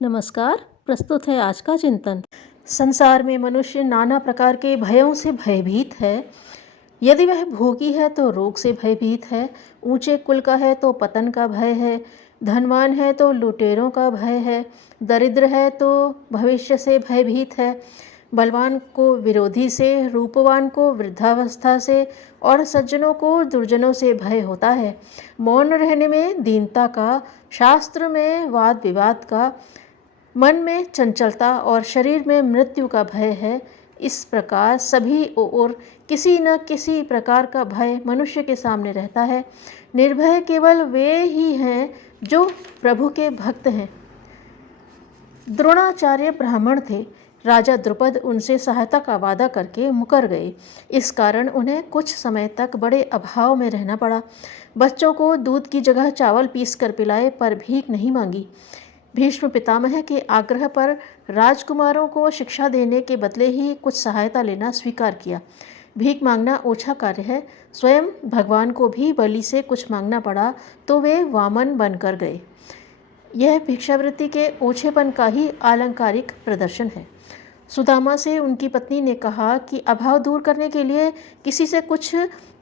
नमस्कार। प्रस्तुत है आज का चिंतन। संसार में मनुष्य नाना प्रकार के भयों से भयभीत है। यदि वह भोगी है तो रोग से भयभीत है, ऊंचे कुल का है तो पतन का भय है, धनवान है तो लुटेरों का भय है, दरिद्र है तो भविष्य से भयभीत है, बलवान को विरोधी से, रूपवान को वृद्धावस्था से और सज्जनों को दुर्जनों से भय होता है। मौन रहने में दीनता का, शास्त्र में वाद विवाद का, मन में चंचलता और शरीर में मृत्यु का भय है। इस प्रकार सभी ओर किसी न किसी प्रकार का भय मनुष्य के सामने रहता है। निर्भय केवल वे ही हैं जो प्रभु के भक्त हैं। द्रोणाचार्य ब्राह्मण थे। राजा द्रुपद उनसे सहायता का वादा करके मुकर गए। इस कारण उन्हें कुछ समय तक बड़े अभाव में रहना पड़ा। बच्चों को दूध की जगह चावल पीस कर पिलाए पर भीख नहीं मांगी। भीष्म पितामह के आग्रह पर राजकुमारों को शिक्षा देने के बदले ही कुछ सहायता लेना स्वीकार किया। भीख मांगना ओछा कार्य है। स्वयं भगवान को भी बलि से कुछ मांगना पड़ा तो वे वामन बनकर गए। यह भिक्षावृत्ति के ओछेपन का ही आलंकारिक प्रदर्शन है। सुदामा से उनकी पत्नी ने कहा कि अभाव दूर करने के लिए किसी से कुछ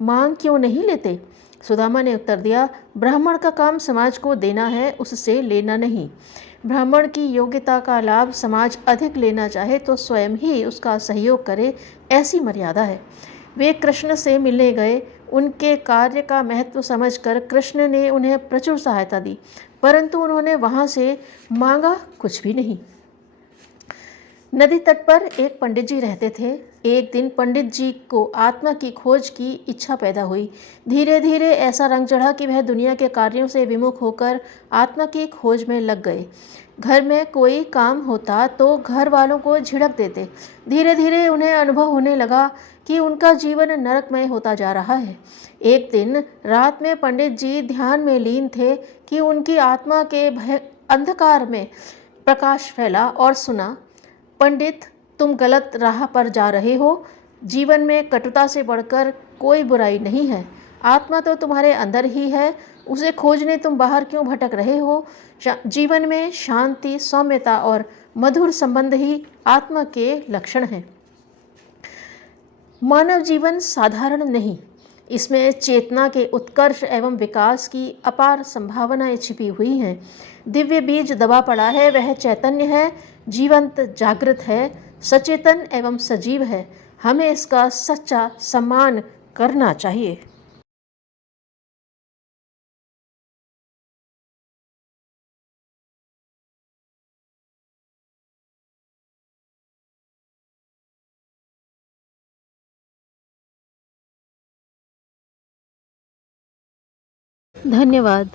मांग क्यों नहीं लेते। सुदामा ने उत्तर दिया, ब्राह्मण का काम समाज को देना है, उससे लेना नहीं। ब्राह्मण की योग्यता का लाभ समाज अधिक लेना चाहे तो स्वयं ही उसका सहयोग करे, ऐसी मर्यादा है। वे कृष्ण से मिलने गए। उनके कार्य का महत्व समझकर कृष्ण ने उन्हें प्रचुर सहायता दी, परंतु उन्होंने वहाँ से मांगा कुछ भी नहीं। नदी तट पर एक पंडित जी रहते थे। एक दिन पंडित जी को आत्मा की खोज की इच्छा पैदा हुई। धीरे धीरे ऐसा रंग चढ़ा कि वह दुनिया के कार्यों से विमुख होकर आत्मा की खोज में लग गए। घर में कोई काम होता तो घर वालों को झिड़क देते। धीरे धीरे उन्हें अनुभव होने लगा कि उनका जीवन नरकमय होता जा रहा है। एक दिन रात में पंडित जी ध्यान में लीन थे कि उनकी आत्मा के अंधकार में प्रकाश फैला और सुना, पंडित, तुम गलत राह पर जा रहे हो। जीवन में कटुता से बढ़कर कोई बुराई नहीं है। आत्मा तो तुम्हारे अंदर ही है, उसे खोजने तुम बाहर क्यों भटक रहे हो। जीवन में शांति, सौम्यता और मधुर संबंध ही आत्मा के लक्षण हैं। मानव जीवन साधारण नहीं, इसमें चेतना के उत्कर्ष एवं विकास की अपार संभावनाएं छिपी हुई हैं। दिव्य बीज दबा पड़ा है, वह चैतन्य है, जीवंत जागृत है, सचेतन एवं सजीव है। हमें इसका सच्चा सम्मान करना चाहिए। धन्यवाद।